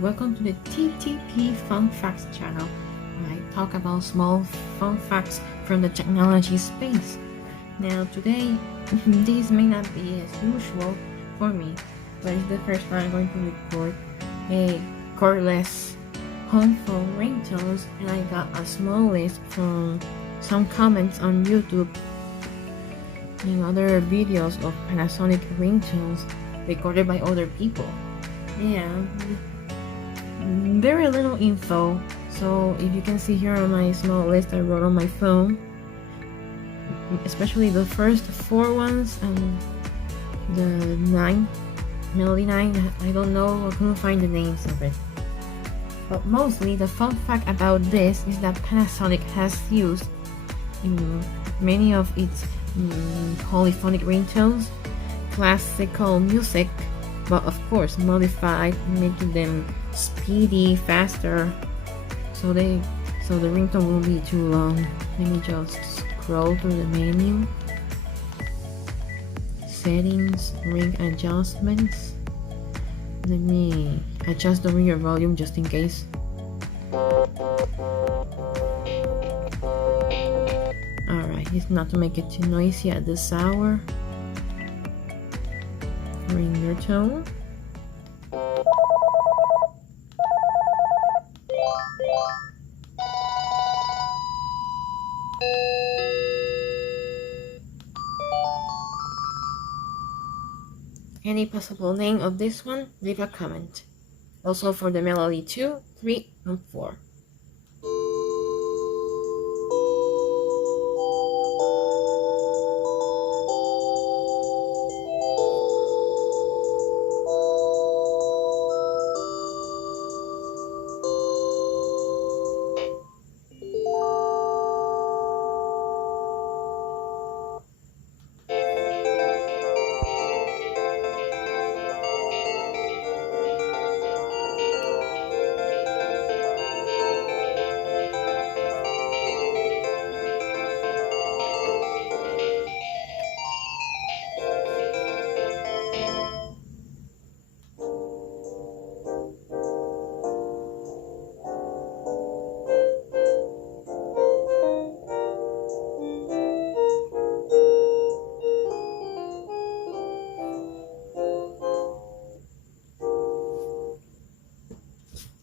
welcome to the TTP Fun Facts channel. I talk about small fun facts from the technology space. Now today, this may not be as usual for me, but it's the first time I'm going to record a cordless home phone ringtones, and I got a small list from some comments on YouTube and other videos of Panasonic ringtones recorded by other people. And very little info, so if you can see here on my small list I wrote on my phone, especially the first 4 ones and the 9 Melody 9, I don't know, I couldn't find the names of it. But mostly the fun fact about this is that Panasonic has used in many of its polyphonic ringtones classical music, but of course modified, making them speedy, faster, so the ringtone won't be too long. Let me just scroll through the menu. Settings, ring adjustments. Let me adjust the ringer volume just in case. Alright, it's not to make it too noisy at this hour. Ringer tone. Any possible name of this one? Leave a comment. Also for the Melody 2, 3, and 4.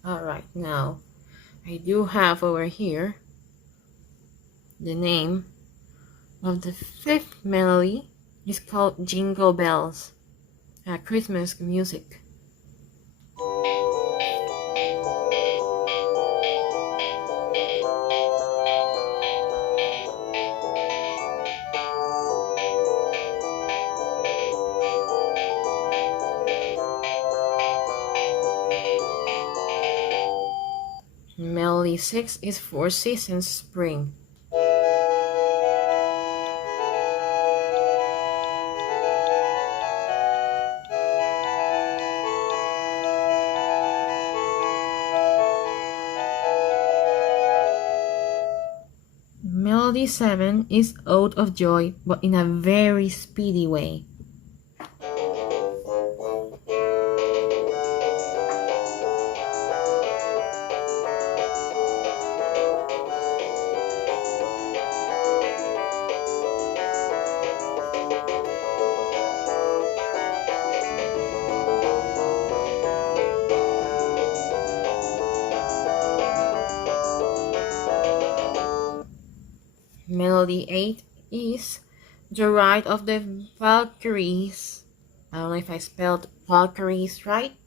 Alright, now I do have over here the name of the 5th melody. It's called Jingle Bells, Christmas music. Melody 6 is Four Seasons Spring. Melody 7 is Ode of Joy, but in a very speedy way. Melody 8 is The Ride of the Valkyries. I don't know if I spelled Valkyries right.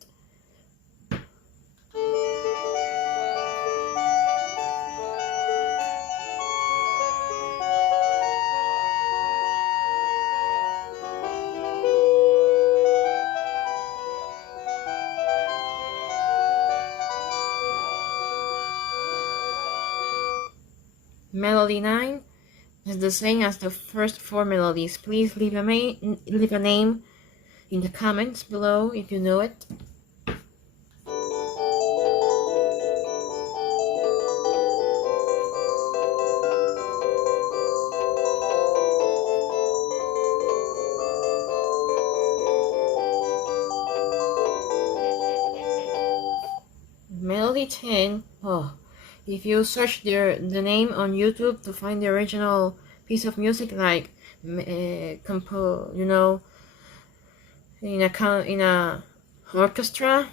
Melody 9 is the same as the first 4 melodies. Please leave a name in the comments below if you know it. 2010. Oh, if you search the name on YouTube to find the original piece of music, like you know, in a orchestra,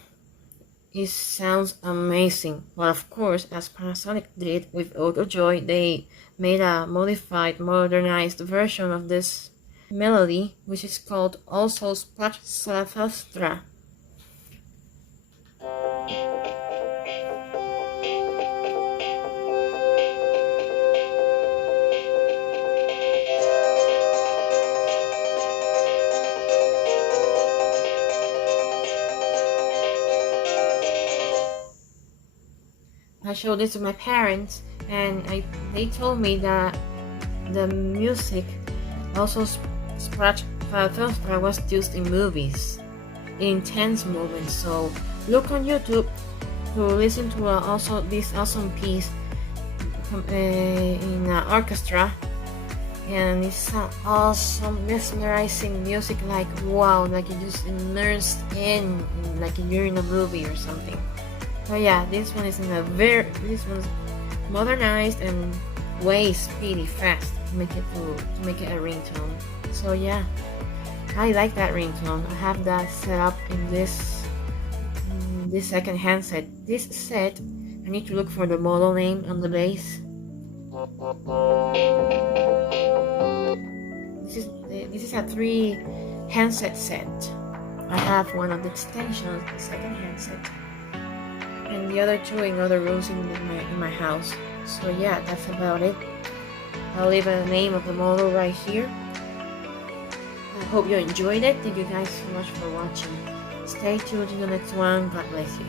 it sounds amazing. But of course, as Panasonic did with AutoJoy, they made a modified, modernized version of this melody, which is called also Splash Salafastra. I showed this to my parents, and they told me that the music, also Splash Salafastra, was used in movies, in intense moments. So look on YouTube to listen to also this awesome piece in an orchestra, and it's some awesome, mesmerizing music. Like wow, like you just immersed in, like you're in a movie or something. So yeah, this one is this one's modernized and way speedy, fast to make it a ringtone. So yeah, I like that ringtone. I have that set up in this second handset. This set, I need to look for the model name on the base. This is a 3 handset set. I have one of the extensions, the second handset, and the other 2 in other rooms in my house. So yeah, that's about it. I'll leave a name of the model right here. I hope you enjoyed it. Thank you guys so much for watching. Stay tuned to the next one. God bless you.